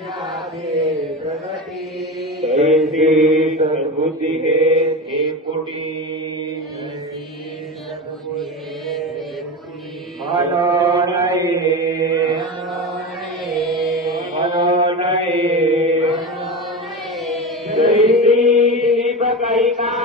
जाने प्रगति ऐसी सद्बुद्धि है देवकुटी मनोनय मनोनय जय श्री दीपकैका